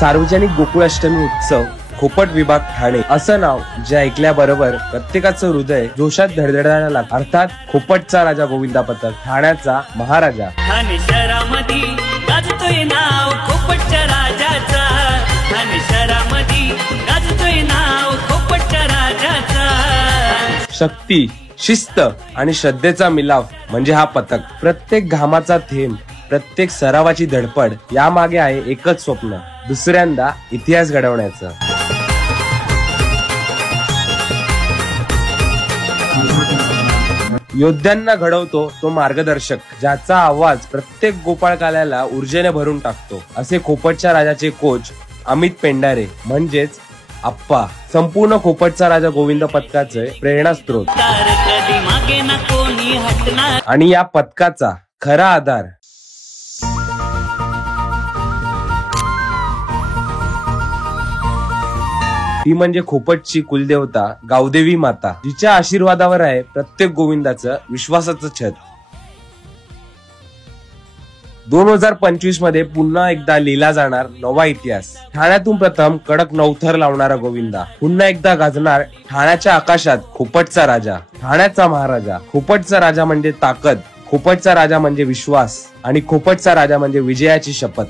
सार्वजनिक गोकुळाष्टमी उत्सव खोपट विभाग ठाणे असं नाव जे ऐकल्याबरोबर प्रत्येकाचं हृदय जोशात धडधडायला लागतं. अर्थात खोपटचा राजा गोविंदा पथक, ठाण्याचा महाराजा. ठाणे शहरामध्ये गाजतोय नाव खोपटच्या राजाचा. ठाणे शहरामध्ये गाजतोय नाव खोपटच्या राजाचा. शक्ती, शिस्त आणि श्रद्धेचा मिलाफ म्हणजे हा पथक. प्रत्येक घामाचा थेंब, प्रत्येक सरावाची धडपड यामागे आहे एकच स्वप्न, दुसऱ्यांदा इतिहास घडवण्याचं. योद्ध्यांना घडवतो तो मार्गदर्शक, ज्याचा आवाज प्रत्येक गोपाळकाल्याला ऊर्जेने भरून टाकतो. असे खोपटच्या राजाचे कोच अमित पेंढारे म्हणजेच आप्पा, संपूर्ण खोपटचा राजा गोविंद पथकाचे प्रेरणास्त्रोत आणि या पथकाचा खरा आधार. ती म्हणजे खोपटची कुलदेवता गावदेवी माता, जिच्या आशीर्वादावर आहे प्रत्येक गोविंदाचं विश्वासाचं छत. 2025 मध्ये पुन्हा एकदा लिहिला जाणार नवा इतिहास. ठाण्यातून प्रथम कडक नवथर लावणारा गोविंदा, पुन्हा एकदा गाजणार ठाण्याच्या आकाशात खोपटचा राजा, ठाण्याचा महाराजा. खोपटचा राजा म्हणजे ताकद, खोपटचा राजा म्हणजे विश्वास आणि खोपटचा राजा म्हणजे विजयाची शपथ.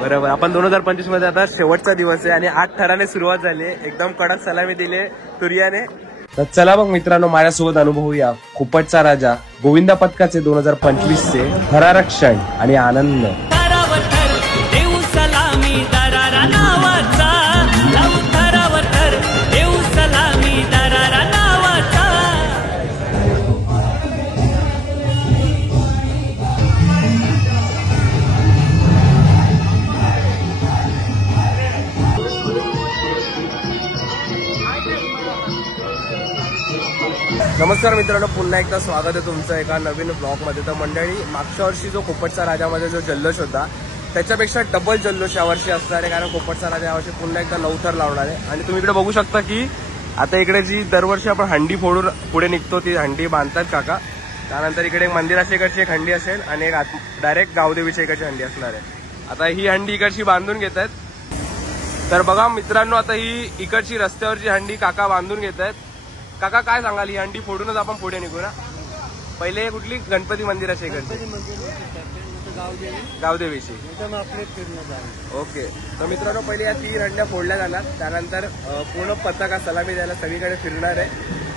बरोबर, आपण 2025 मध्ये आता शेवटचा दिवस आहे आणि 8 थराने सुरुवात झाली. एकदम कडक सलामी दिले तुर्याने. तर चला मग मित्रांनो, माझ्यासोबत अनुभवूया खोपटचा राजा गोविंदा पथकाचे 2025 चे थरारक क्षण आणि आनंद. नमस्कार मित्रांनो, पुन्हा एकदा स्वागत आहे तुमचं एका नवीन ब्लॉग मध्ये. तर मंडळी, मागच्या वर्षी जो खोपटचा राजामध्ये जो जल्लोष होता त्याच्यापेक्षा डबल जल्लोष यावर्षी असणार आहे, कारण खोपटचा राजा यावर्षी पुन्हा एकदा नवथर लावणार आहे. आणि तुम्ही इकडे बघू शकता की आता इकडे जी दरवर्षी आपण हंडी फोडून पुढे निघतो ती हंडी बांधतात काका. त्यानंतर इकडे एक मंदिराच्या इकडची एक हंडी असेल आणि एक डायरेक्ट गावदेवीच्या इकडची हंडी असणार आहे. आता ही हंडी इकडची बांधून घेत आहेत. तर बघा मित्रांनो, आता ही इकडची रस्त्यावरची हंडी काका बांधून घेत आहेत. काका काय सांगाल, ही हंडी फोडूनच आपण पुढे निघू ना? पहिले कुठली गणपती मंदिराची इकडची? गावदेवीची. ओके, तर मित्रांनो पहिले या 3 हंड्या फोडल्या जाणार, त्यानंतर पूर्ण पथक सलामी द्यायला सगळीकडे फिरणार आहे.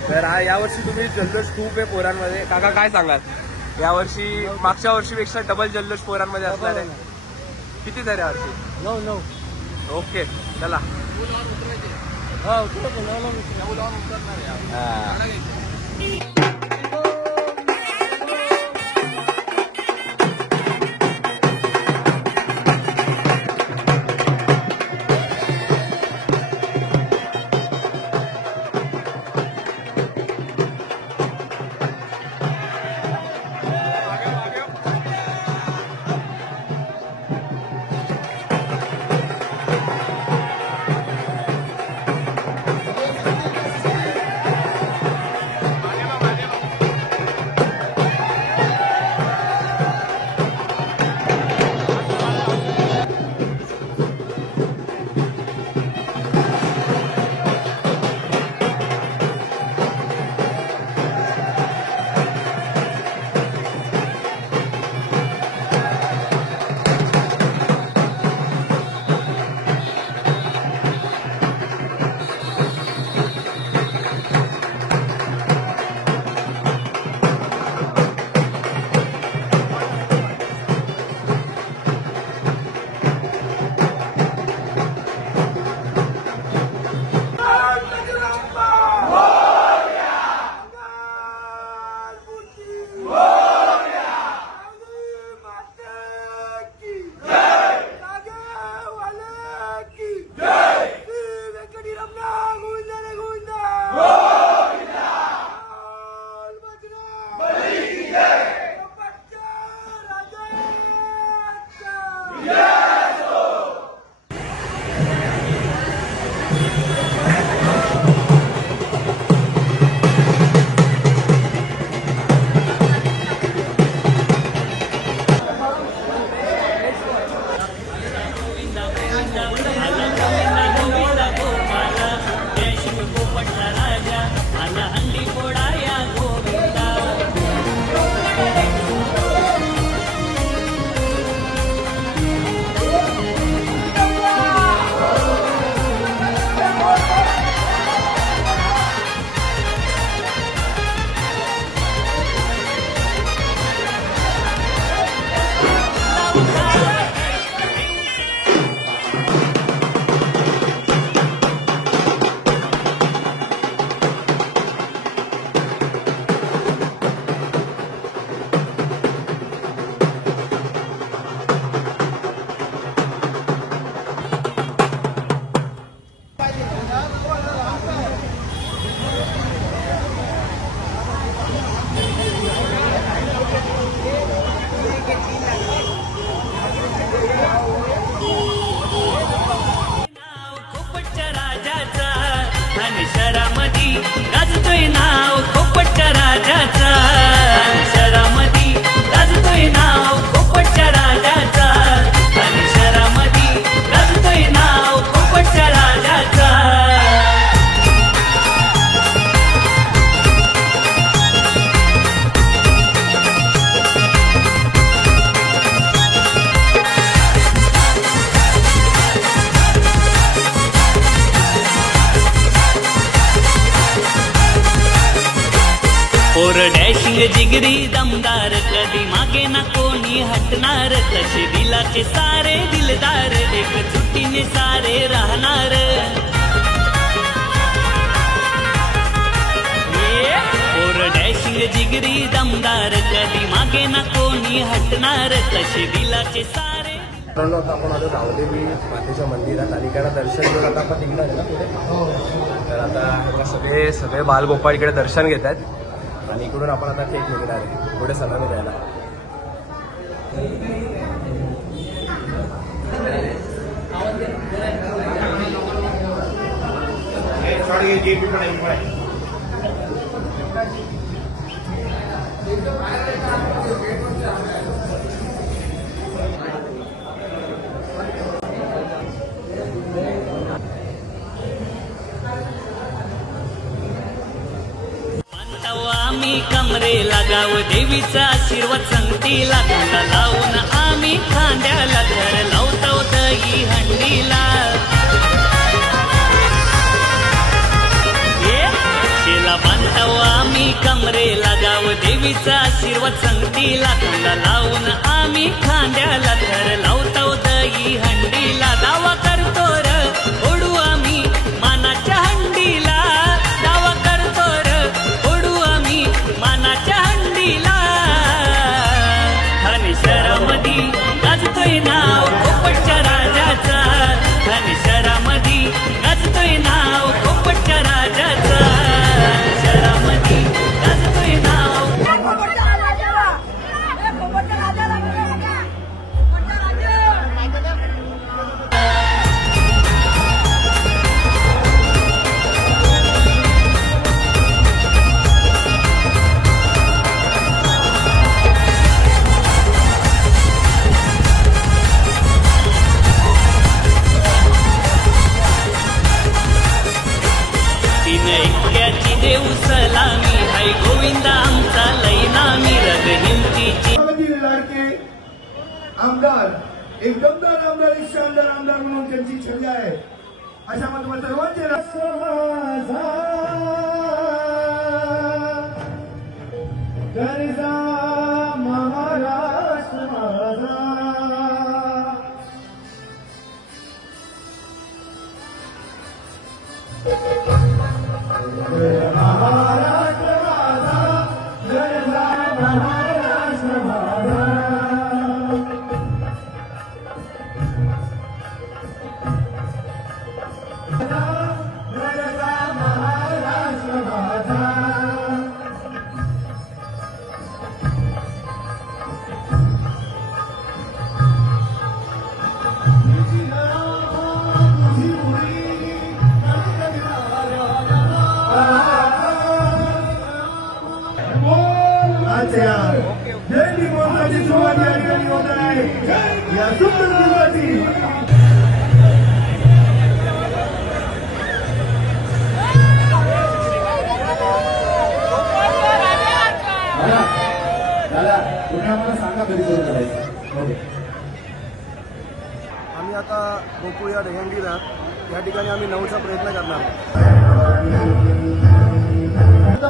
तर यावर्षी तुम्ही जल्लोष खूप आहे पोरांमध्ये. काका काय सांगाल, यावर्षी मागच्या वर्षीपेक्षा डबल जल्लोष पोरांमध्ये असणार आहे? किती झाले यावर्षी? 9. ओके, चला. गोविंदा आला गोविंदा गोविंदा गोपाला जयशिव पोपटचा राजा आला हंडी फोडाया गोविंदा शहरामध्ये गाजतोय नाव पोपटच्या राजाचा शहरामध्ये गाजतोय नाव पोपटच्या राजाचा आणि शहरामध्ये गाजतोय नाव पोपटच्या राजाचा पोर डॅशिंग जिगरी दमदार कधी मागे ना कोणी हटणार तसे दिलाचे सारे दिलदार एक चुटीने सारे राहणार पोर डॅशिंग जिगरी दमदार कधी मागे ना कोणी हटणार तसे दिलाचे सारे. मित्रांनो, आता आपण आलो धावदेवी मातेच्या मंदिरात आणि इकडे दर्शन घेऊन आता आपण निघणार आहे ना पुढे. तर आता सगळे बालगोपाळ इकडे दर्शन घेत आहेत आणि इकडून आपण आता थेट निघणार आहे पुढे सलामी द्यायला. आम्ही कमरे लगाव देवीचा आशीर्वाद संगतीला खांदा लावून आम्ही खांद्याला घर लावतो दही हंडीला शेला बांधव आम्ही कमरे लगाव देवीचा आशीर्वाद संगतीला खांदा लावून आम्ही खांद्याला घर लावतो दही हंडीला दावा करतो र ओढू आम्ही मानाच्या हंडीला दावा करतो र ओढू आम्ही मानाच्या हंडीला आणि शहरामध्ये गाजतोय नाव पोपटच्या राजाचा आणि शहरामध्ये गाजतोय नाव पोपटच्या राजाचा शहरामध्ये गाजतोय नाव ऐक्याची देऊ सलामी हाय गोविंदा आमचा लैनामी रग हिमतीची लाडके आमदार एक दमदार आमदार एक शानदार आमदार म्हणून त्यांची छंद आहे अशा मत सर्वांचे गरजा महाराष्ट्र माझा महाराष्ट्र माझा गरजा महाराष्ट्र माझा गरजा महाराष्ट्र माझा जय मोदी सुरुवात या ठिकाणी होत आहे या सुंदर दिवसाची बापू या दहीहंडीला या ठिकाणी आम्ही 9चा प्रयत्न करणार आहोत.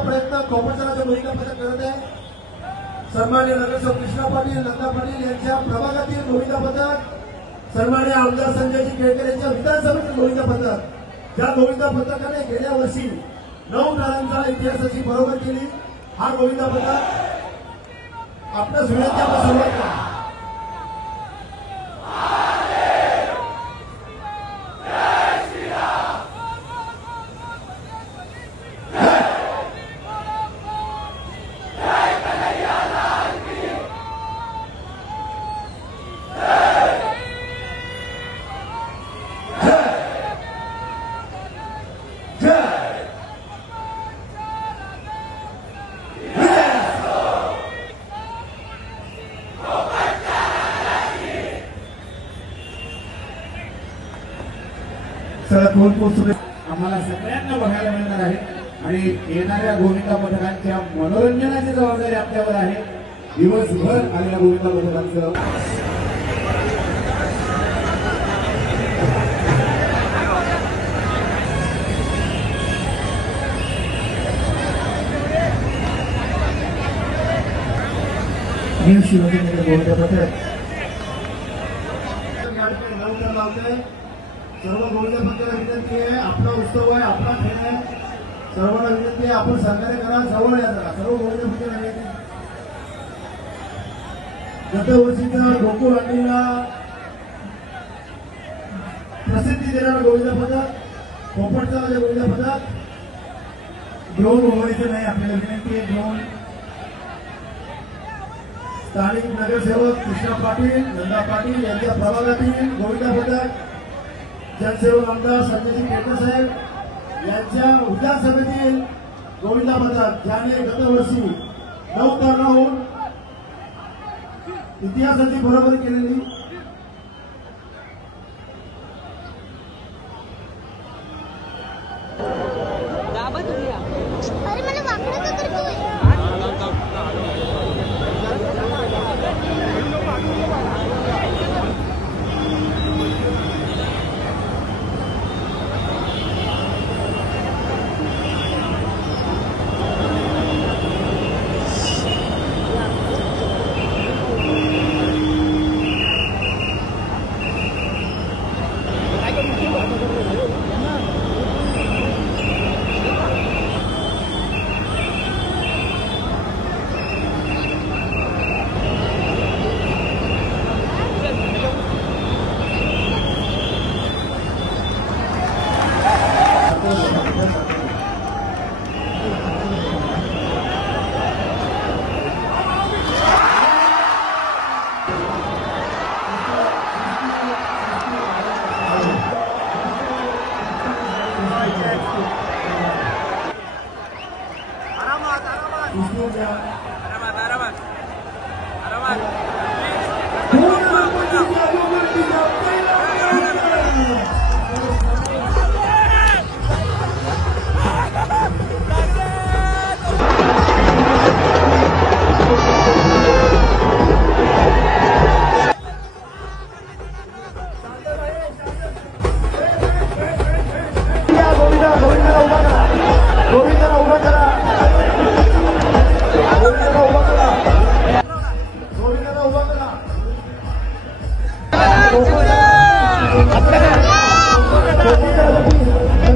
प्रयत्न कोपरसराच्या भूमिका पथक करत आहे. सन्मान्य नगरसेवक कृष्णा पाटील, नंदा पाटील यांच्या प्रभागातील भूमिका पथक, सन्मान्य आमदार संजयजी केळकर यांच्या विधानसभेतील भूमिका पथक. ज्या भूमिका पथकाने गेल्या वर्षी 9 तारांचा इतिहासाची बरोबर केली, हा भूमिका पथक आपल्या सुविधेची आपण सुरुवात करा. आम्हाला सगळ्यांना बघायला मिळणार आहे आणि येणाऱ्या भूमिका पथकांच्या मनोरंजनाची जबाबदारी आपल्यावर आहे. दिवसभर आलेल्या भूमिका पथकांचं सर्व भूमिका पथकाला विनंती आहे, आपला उत्सव आहे, आपला खेळ आहे, सर्वांना विनंती आहे आपण सहकार्य करा, जवळ या जरा. सर्व भूमिका पथकाला विनंती. गत वर्षीच्या गोकुळ अंडीला प्रसिद्धी देणारं गोविंद पथक, पोपटचा गोविंद पथक ड्रोन उघडायचं नाही, आपल्याला विनंती आहे. ड्रोन स्थानिक नगरसेवक कृष्णा पाटील, नंदा पाटील यांच्या प्रभागातील गोविंद पथक, जनसेवक आमदार संजयजी केळकर साहेब यांच्या विधानसभेतील गोविंदा पथक, ज्याने गतवर्षी 9 तारणाहून इतिहासाची बरोबरी केलेली. अरे मला वाकडं का करतोय?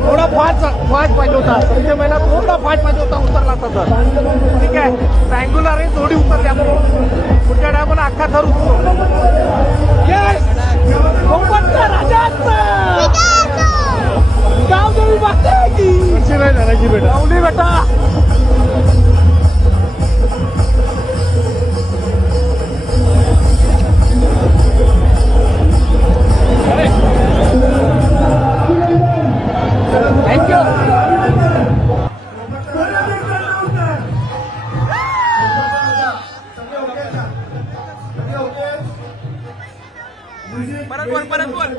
थोडा फास्ट पाहिजे होता, म्हणजे मला थोडा फास्ट पाहिजे होता, उतरला असता तर ठीक आहे. ट्रँग्युलर आहे, थोडी उतरल्या पुढच्या टायमाला अख्खा थर उतरतो. गाव देवी बघताय की नाही झाला की बेटा लावली बेटा. थँक्यू. परत बोल.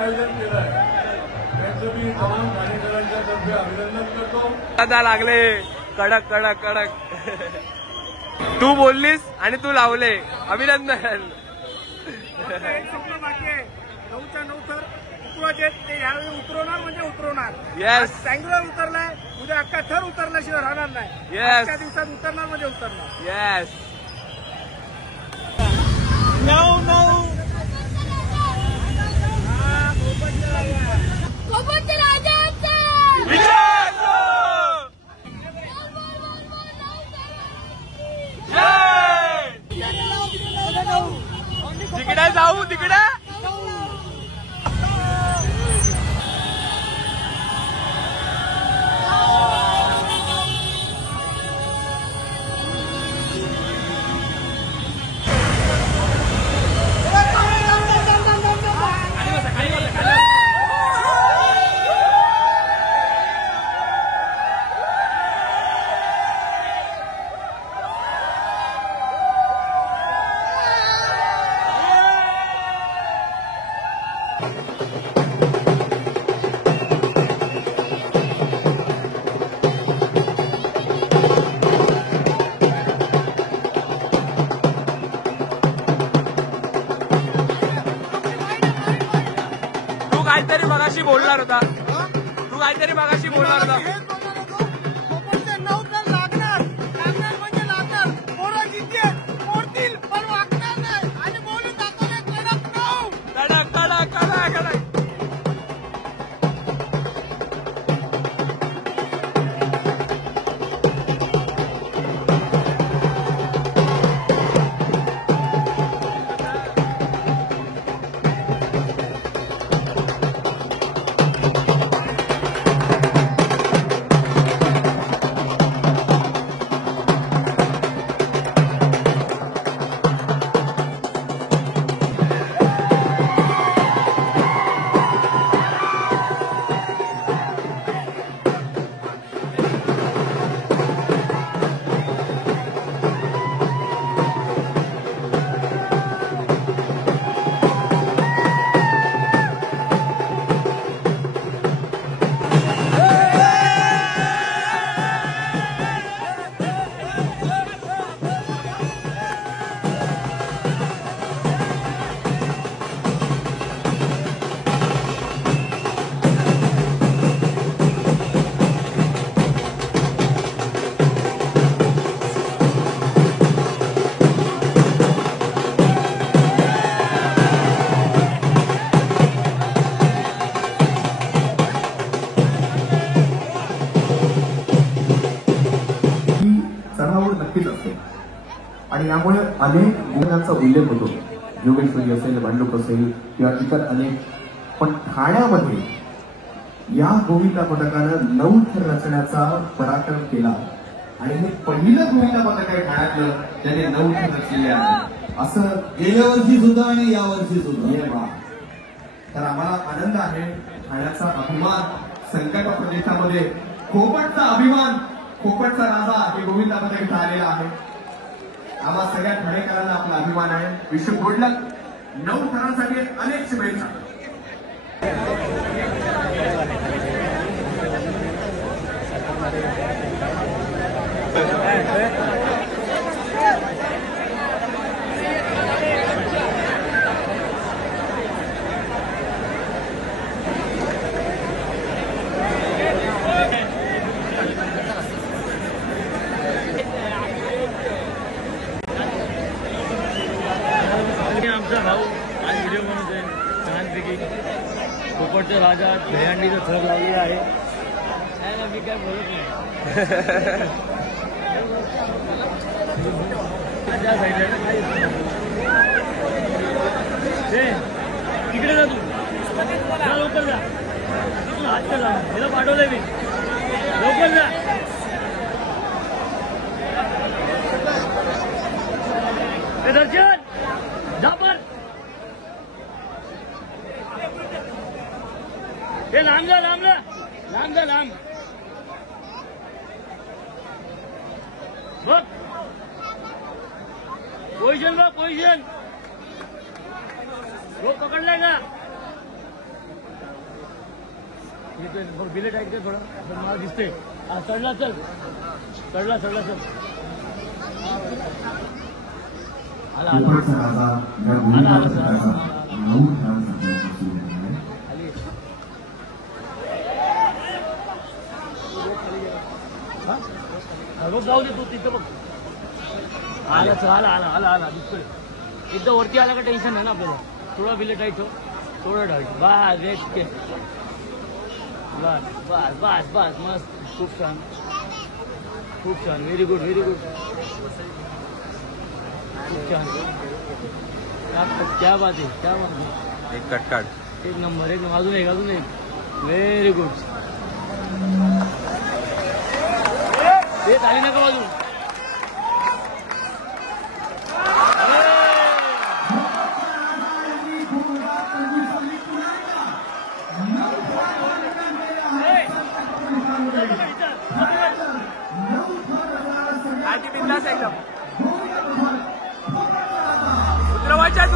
आयोजन केलं आहे त्यांचं मी तमाम ठाणेकरांच्या तर्फे अभिनंदन करतो. दादा लागले कडक कडक कडक. तू बोललीस आणि तू लावले. अभिनंदन. बाकी आहे 9च्या 9 तर उतरवायचे ते यावेळी उतरवणार म्हणजे उतरवणार. येस बँगलोर उतरलाय उद्या अख्खा थर उतरल्याशिवाय राहणार नाही. येस त्या दिवसात उतरणार म्हणजे उतरणार. येस. 9-9 कोकणच्या राजाचा तिकडे जाऊ तिकडे. काहीतरी मगाशी बोलणार होता. तू काहीतरी मगाशी बोलणार होता. कोकणच्या 9 तर लागणार म्हणजे लागणार. पोरं जिंकतील मोडतील पण वागणार नाही आणि बोलून दाखवले कडक 9. कडक कडक कडक कडक. चढाओढ नक्कीच असते आणि यामुळे अनेक गुन्ह्यांचा उल्लेख होतो. जोगेश्वरी असेल, भांडूप असेल किंवा इतर अनेक. पण ठाण्यामध्ये या गोविंदा पथकानं 9 थर रचण्याचा पराक्रम केला आणि हे पहिलं गोविंदा पथक आहे ठाण्यातलं ज्याने 9 थर रचलेले आहे. असं गेल्या वर्षी सुद्धा आणि या वर्षी सुद्धा. तर आम्हाला आनंद आहे. ठाण्याचा अभिमान, संकट प्रदेशामध्ये खोपटचा अभिमान, खोपटचा राजा हे गोविंदा पथक इथं आलेला आहे. आम्हा सगळ्या ठाणेकरांना आपला अभिमान आहे. विश्व गुड लक. 9 थरांसाठी अनेक शुभेच्छा. आमचा भाऊ आज व्हिडिओ बनवतोय छानपैकी. कोकणच्या राजा दहीहंडीचं थर लावलेलं आहे. मी काय बोलत नाही. तिकडे जा तू. लवकर जा. हात कर. हिला पाठवलंय मी. लवकर जा. दर्शन जा पण. हे लांब जा, लांब जा, लांब जा, लांब बघ. पोझिशन बघ, पोझिशन. रोप पकडलाय का? बिलेट आहे थोडं मला दिसते. चढला चल चढला चल आला कोकणचा राजा या गोविंदा पथकाचा 9 खेळाडूंचा सुरू आहे. बघ जाऊ दे तू तिथं बघ. आला आला दिसतोय. एकदा वरती आला का टेन्शन आहे ना आपल्याला. थोडा बिलेट आहे थोडं ढाल बस रेट बस मस्त. खूप छान व्हेरी गुड खूप छान. क्या बात आहे एक कटकाट एक नंबर अजून एक व्हेरी गुड. ते झाली नका बाजू. एकदम उतरवायच्यात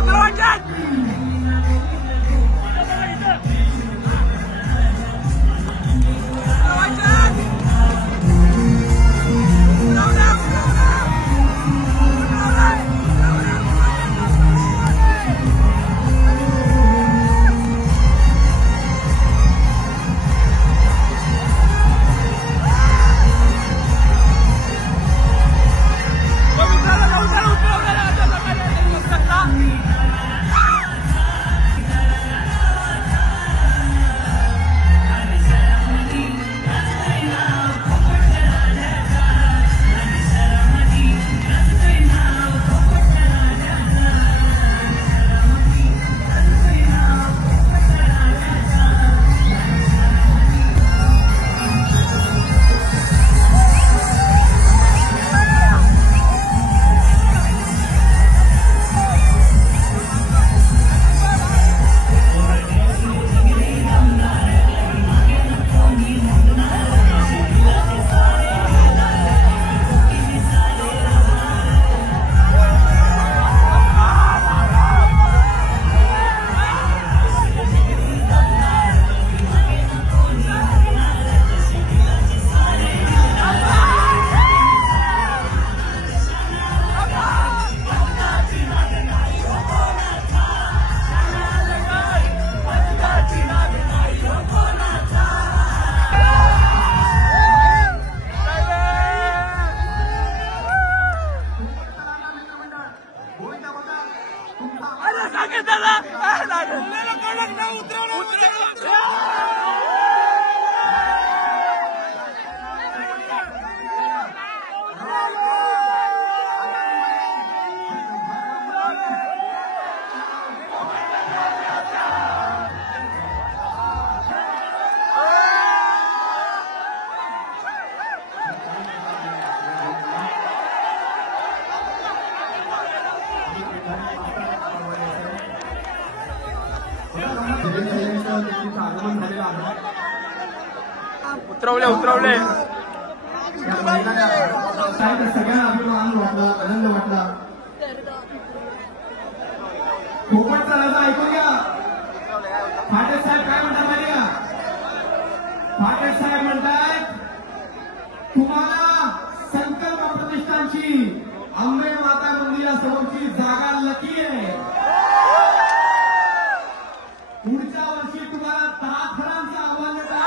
उतरवले सगळ्यांना अभिमान वाटला, आनंद वाटला. कोकणचा राजा ऐकून घ्या. फाटे साहेब काय म्हणतात माहिती का? फाटे साहेब म्हणतात तुम्हाला संकल्प प्रतिष्ठानची अंबे माता मंदिरासमोरची जागा लकी आहे. पुढच्या वर्षी तुम्हाला 10 खरांचं आव्हान देत आहे.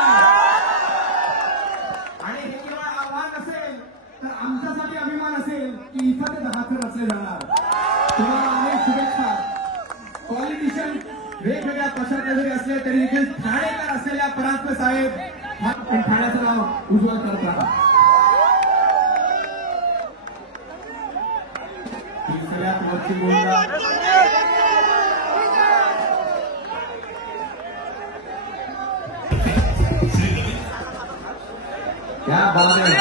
आणि हे केवळ आव्हान नसेल तर आमच्यासाठी अभिमान असेल की इथं ते 10 खर असले जाणार. तुम्हाला अनेक शुभेच्छा. पॉलिटिशियन वेगवेगळ्या पक्षाचे जरी असले तरी देखील ठाणेकर असलेल्या परांजपे साहेब ठाण्याचं नाव उज्ज्वल करत राहा. सगळ्यात वरची गोलंदाज क्या बात है.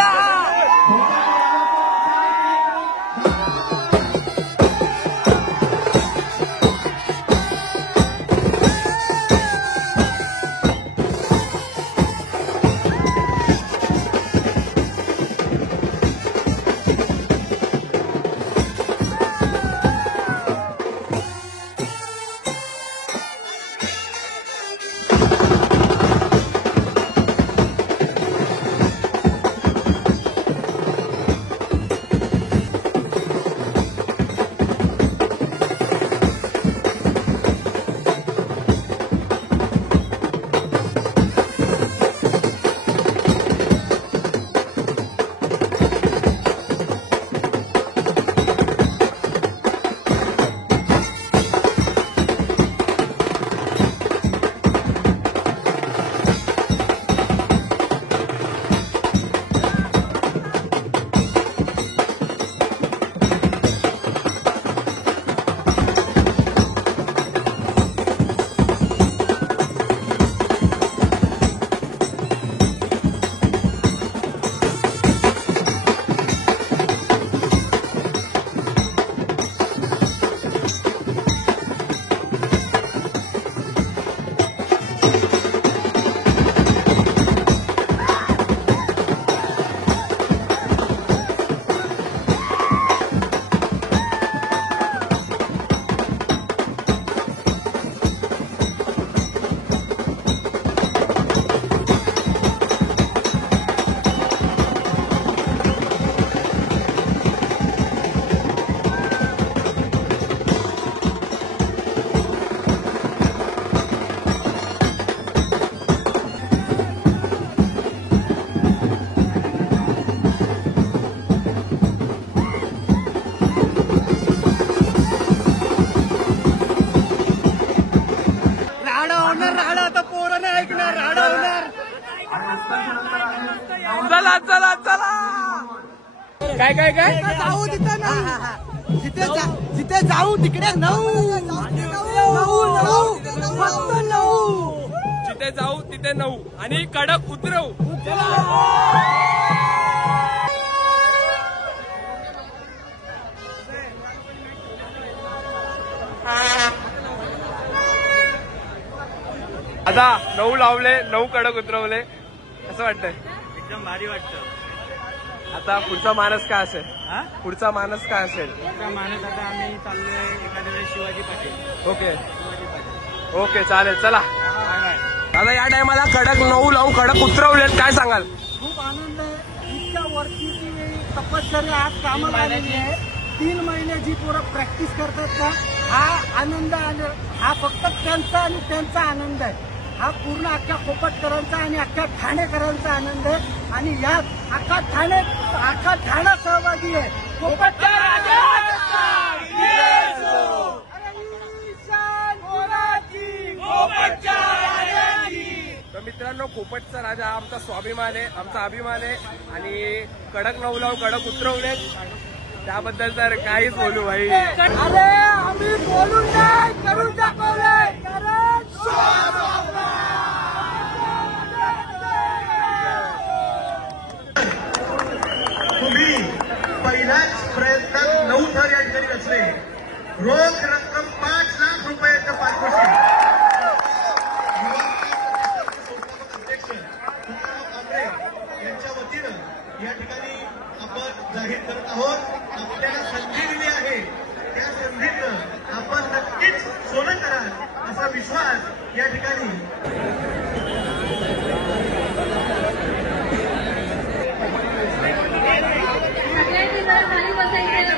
चला चला चला. काय काय काय जाऊ तिथे नाही, जिथे जाऊ तिकडे 9 फक्त 9. जिथे जाऊ तिथे 9 आणि कडक उतरवू. आता 9 लावले, 9 कडक उतरवले. कसं वाटतंय? एकदम भारी वाटतं. आता पुढचा मानस काय असेल? पुढचा मानस काय असेल? पुढचा मानस आता आम्ही चाललोय एखाद्या वेळेस शिवाजी पाटील. ओके शिवाजी पाटील. ओके चालेल चला. Bye bye. आता या टायमाला कडक 9 लावून कडक उतरवलेत, काय सांगाल? खूप आनंद आहे. इतक्या वर्षीची तपश्चर्या आज कामाला आलेली आहे. 3 महिने जी पोरं प्रॅक्टिस करतात ना, हा आनंद आहे. हा फक्त त्यांचा आणि त्यांचा आनंद आहे. हा पूर्ण अख्ख्या कोपटकरांचा आणि अख्ख्या ठाणेकरांचा आनंद आहे. आणि यात अख्खा ठाणा सहभागी आहे. कोपटकर तर मित्रांनो, कोपटचा राजा आमचा स्वाभिमान आहे, आमचा अभिमान आहे. आणि कडक 9 लावून कडक उतरवले, त्याबद्दल तर काहीच बोलू भाई. अरे आम्ही बोलून नाही करून दाखवलंय. तुम्ही पहिल्याच प्रयत्नात 9 थर या ठिकाणी रचले. रोख रक्कम 5 लाख रुपयाच्या पारितोषिक. अध्यक्ष तुकाराम कांबळे यांच्या वतीनं या ठिकाणी आपण जाहीर करत आहोत. आपल्याला संधी दिली आहे, त्या संधीचं आपण नक्कीच सोनं कराल असा विश्वास या ठिकाणी. सगळ्यांनी जरा खाली बसायचं.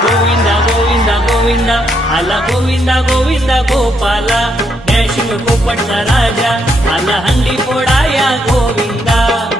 गोविंदा गोविंदा गोविंदा आला गोविंदा गोविंदा गोपाला. कोकणचा राजा आला हंडी फोडाया गोविंदा.